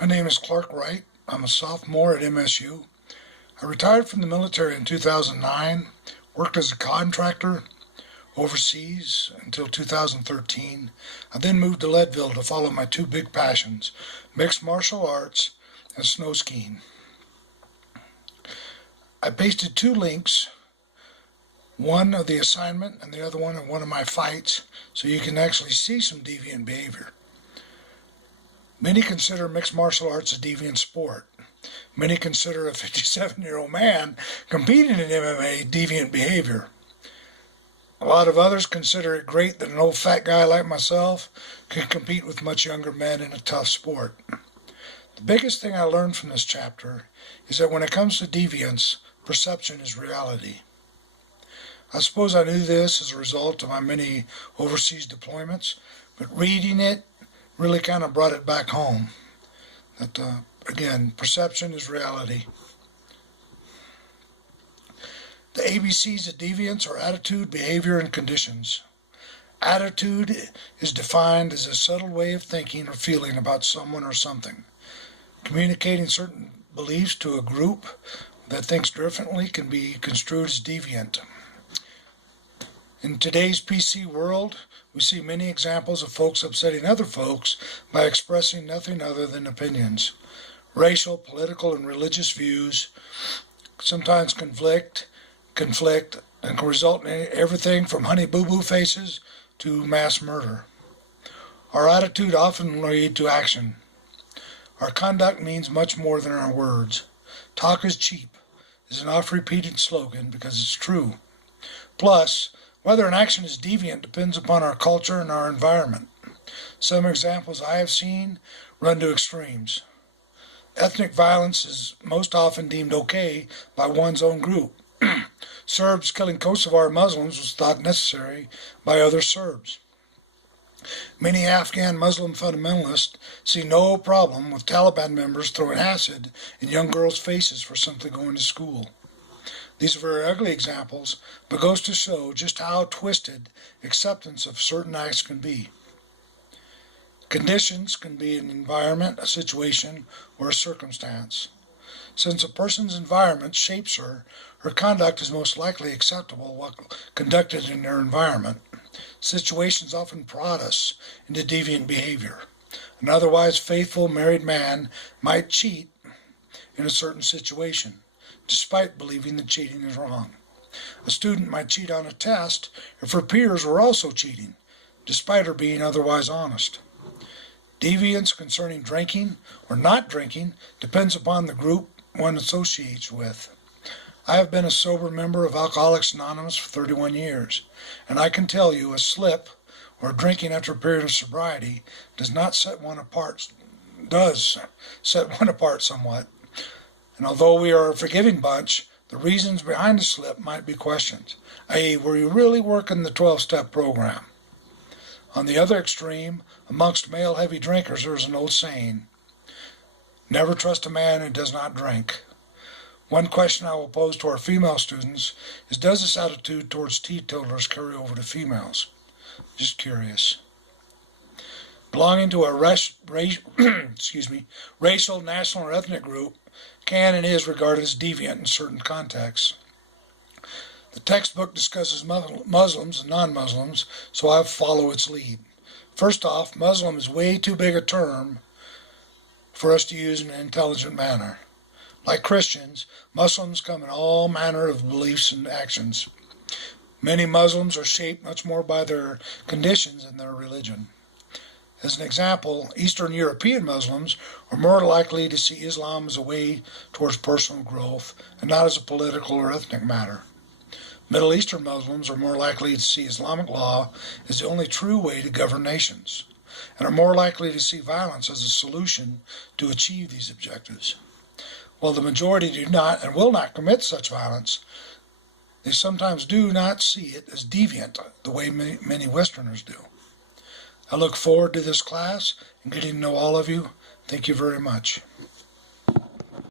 My name is Clark Wright. I'm a sophomore at MSU. I retired from the military in 2009, worked as a contractor overseas until 2013. I then moved to Leadville to follow my two big passions, mixed martial arts and snow skiing. I pasted two links, one of the assignment and the other one of my fights, so you can actually see some deviant behavior. Many consider mixed martial arts a deviant sport. Many consider a 57-year-old man competing in MMA deviant behavior. A lot of others consider it great that an old fat guy like myself can compete with much younger men in a tough sport. The biggest thing I learned from this chapter is that when it comes to deviance, perception is reality. I suppose I knew this as a result of my many overseas deployments, but reading it really kind of brought it back home. That, again, perception is reality. The ABCs of deviance are attitude, behavior, and conditions. Attitude is defined as a subtle way of thinking or feeling about someone or something. Communicating certain beliefs to a group that thinks differently can be construed as deviant. In today's PC world, we see many examples of folks upsetting other folks by expressing nothing other than opinions. Racial, political, and religious views sometimes conflict, and can result in everything from honey boo-boo faces to mass murder. Our attitude often leads to action. Our conduct means much more than our words. Talk is cheap is an oft-repeated slogan because it's true. Plus, whether an action is deviant depends upon our culture and our environment. Some examples I have seen run to extremes. Ethnic violence is most often deemed okay by one's own group. Serbs killing Kosovar Muslims was thought necessary by other Serbs. Many Afghan Muslim fundamentalists see no problem with Taliban members throwing acid in young girls' faces for simply going to school. These are very ugly examples, but goes to show just how twisted acceptance of certain acts can be. Conditions can be an environment, a situation, or a circumstance. Since a person's environment shapes her conduct is most likely acceptable while conducted in their environment. Situations often prod us into deviant behavior. An otherwise faithful married man might cheat in a certain situation, despite believing that cheating is wrong. A student might cheat on a test if her peers were also cheating, despite her being otherwise honest. Deviance concerning drinking or not drinking depends upon the group one associates with. I have been a sober member of Alcoholics Anonymous for 31 years, and I can tell you a slip or drinking after a period of sobriety does set one apart somewhat. And although we are a forgiving bunch, the reasons behind a slip might be questioned, i.e., were you really working the 12-step program? On the other extreme, amongst male heavy drinkers, there is an old saying, never trust a man who does not drink. One question I will pose to our female students is, does this attitude towards teetotalers carry over to females? Just curious. Belonging to a racial, national, or ethnic group can and is regarded as deviant in certain contexts. The textbook discusses Muslims and non-Muslims, so I follow its lead. First off, Muslim is way too big a term for us to use in an intelligent manner. Like Christians, Muslims come in all manner of beliefs and actions. Many Muslims are shaped much more by their conditions than their religion. As an example, Eastern European Muslims are more likely to see Islam as a way towards personal growth and not as a political or ethnic matter. Middle Eastern Muslims are more likely to see Islamic law as the only true way to govern nations, and are more likely to see violence as a solution to achieve these objectives. While the majority do not and will not commit such violence, they sometimes do not see it as deviant the way many Westerners do. I look forward to this class and getting to know all of you. Thank you very much.